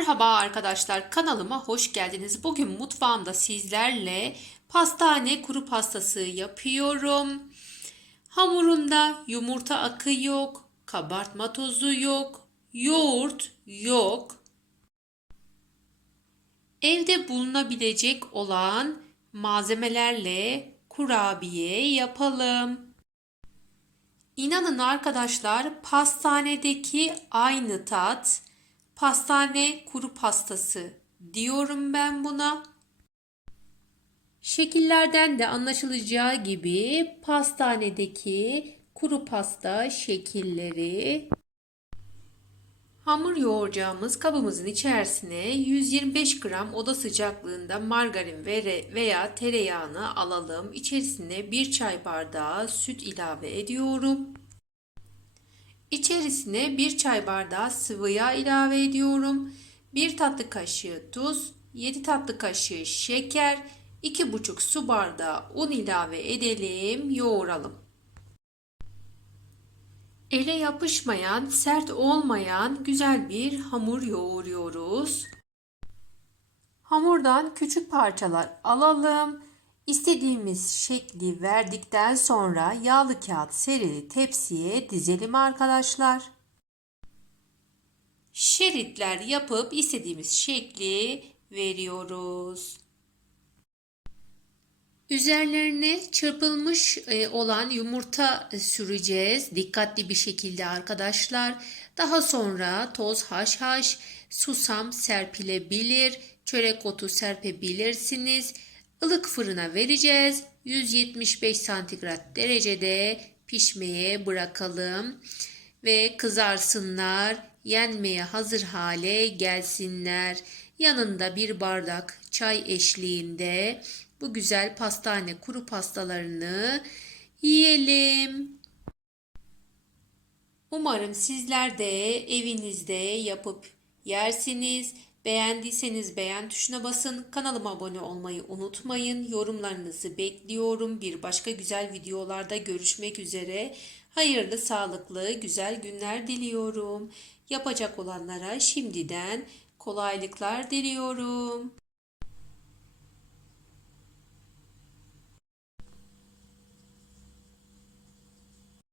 Merhaba arkadaşlar kanalıma hoş geldiniz. Bugün mutfağımda sizlerle pastane kuru pastası yapıyorum. Hamurumda yumurta akı yok, kabartma tozu yok, yoğurt yok. Evde bulunabilecek olan malzemelerle kurabiye yapalım. İnanın arkadaşlar pastanedeki aynı tat pastane kuru pastası diyorum ben buna. Şekillerden de anlaşılacağı gibi pastanedeki kuru pasta şekilleri Hamur yoğuracağımız kabımızın içerisine 125 gram oda sıcaklığında margarin veya tereyağını alalım. İçerisine 1 çay bardağı süt ilave ediyorum. İçerisine 1 çay bardağı sıvı yağ ilave ediyorum. 1 tatlı kaşığı tuz, 7 tatlı kaşığı şeker, 2,5 su bardağı un ilave edelim, yoğuralım. Ele yapışmayan, sert olmayan güzel bir hamur yoğuruyoruz. Hamurdan küçük parçalar alalım. İstediğimiz şekli verdikten sonra yağlı kağıt serili tepsiye dizelim arkadaşlar. Şeritler yapıp istediğimiz şekli veriyoruz. Üzerlerine çırpılmış e, olan yumurta süreceğiz. Dikkatli bir şekilde arkadaşlar. Daha sonra toz haşhaş, susam serpilebilir, çörek otu serpebilirsiniz. Ilık fırına vereceğiz. 175 santigrat derecede pişmeye bırakalım ve kızarsınlar. Yenmeye hazır hale gelsinler. Yanında bir bardak çay eşliğinde bu güzel pastane kuru pastalarını yiyelim. Umarım sizler de evinizde yapıp yersiniz. Beğendiyseniz beğen tuşuna basın. Kanalıma abone olmayı unutmayın. Yorumlarınızı bekliyorum. Bir başka güzel videolarda görüşmek üzere. Hayırlı, sağlıklı, güzel günler diliyorum. Yapacak olanlara şimdiden kolaylıklar diliyorum.